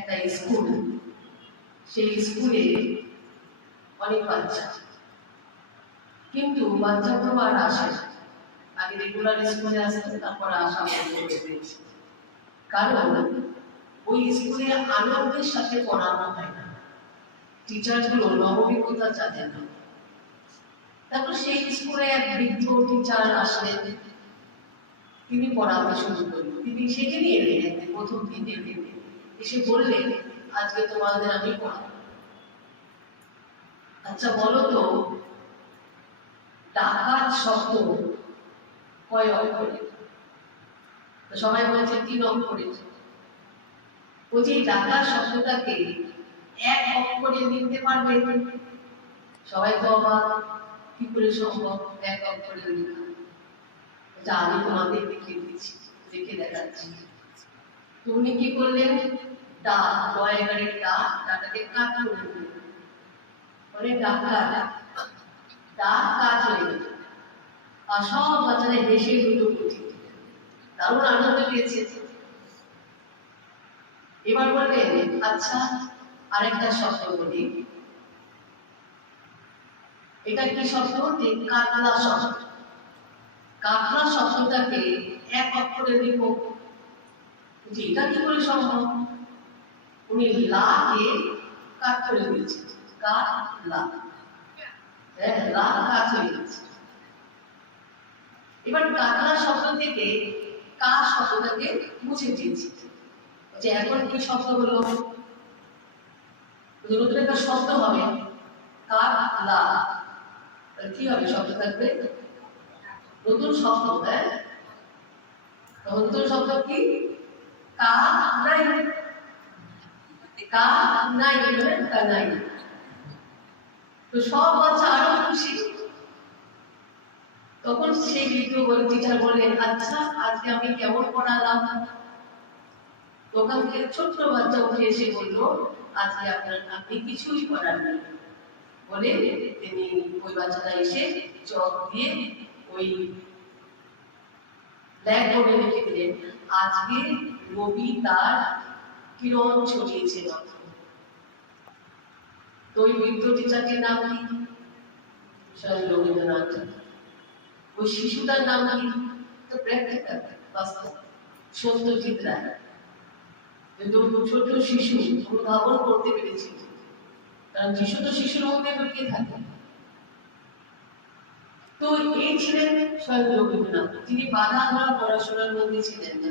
একটা স্কুল। সেই স্কুলে অনেক বাচ্চা। কিন্তু বাচ্চাগুলো আর আসে। আগে রেগুলার স্কুলে আসতো তারপর আসা বন্ধ করে কারণ ওই স্কুলে আনন্দের সাথে পড়ানো হয় না। টিচারগুলো নববিজ্ঞতা চাঁদে না। তারপর সেই স্কুলে এক বৃদ্ধ টিচার আসলেন। তিনি পড়াতে শুরু করলেন। তিনি সেখানে এলেন, প্রথম দিন। এলেন এসে বললেন আজকে তোমাদের আমি পড়াবো। আচ্ছা বলো তো, ডাকাত শব্দ কয় অক্ষরে? সবাই বলছে, তিন অক্ষরে। বলছি ডাকাত শব্দটাকে এক অক্ষরে লিখতে পারবে? সবাই তো অবাক, কি করে সম্ভব? এক অক্ষরে লেখা। আচ্ছা আমি তোমাদের লিখে দিচ্ছি লিখে দেখাচ্ছি। তুমি কি করলেন ডা লয়েগারের ডা ডাটাকে কাট করে দিলেন মানে ডাকা ডা কাজ হয়ে আর সব বাচ্চারা হেসে দুটো দারুণ আনন্দ পেয়েছে। এবার বললেন আচ্ছা আরেকটা শব্দ বলি। এটা কি শব্দ যে কাতলা শব্দ কাতলা শব্দটাকে এক অক্ষরে লিখো। যে এটা কি করে সম্ভব? উনি লাকে কাট করে দিয়েছেন কাত লা। লা কাজ হয়ে গেছে এবার কাতলা শব্দ থেকে কা শব্দটাকে মুছে দিয়েছি। যে এখন কি শব্দ হলো? নতুন একটা শব্দ হবে কাতলা কি হবে? শব্দ থাকবে? নতুন শব্দ হ্যাঁ? নতুন শব্দ কি? কা নাই। তখন সেই বৃদ্ধ বলে, টিচার বললেন আচ্ছা আজকে আমি কেমন পড়ালাম? দোকান থেকে ছোট্ট বাচ্চা উঠে এসে বলল, আজকে আপনার, আপনি কিছুই করার নেই। বলে তিনি ওই বাচ্চাটা এসে চক দিয়ে ওই ব্ল্যাকবোর্ডে লিখে দিলেন, আজকে রবি তার কিরণ ছড়িয়েছে তো ওই বৃদ্ধ টিচারটির নাম কি? রবীন্দ্রনাথ। ওই শিশুটার নাম কি? তো প্র্যাকটিক্যাল, বাস্তব। সত্যজিৎ রায়। কিন্তু ছোট শিশু অনুধাবন করতে পেরেছিল কারণ যিশু তো শিশুর মধ্যে লুকিয়ে থাকে। তো এই ছিলেন স্বয়ং রবীন্দ্রনাথ। তিনি বাধা ধরা পড়াশোনার মধ্যে ছিলেন না।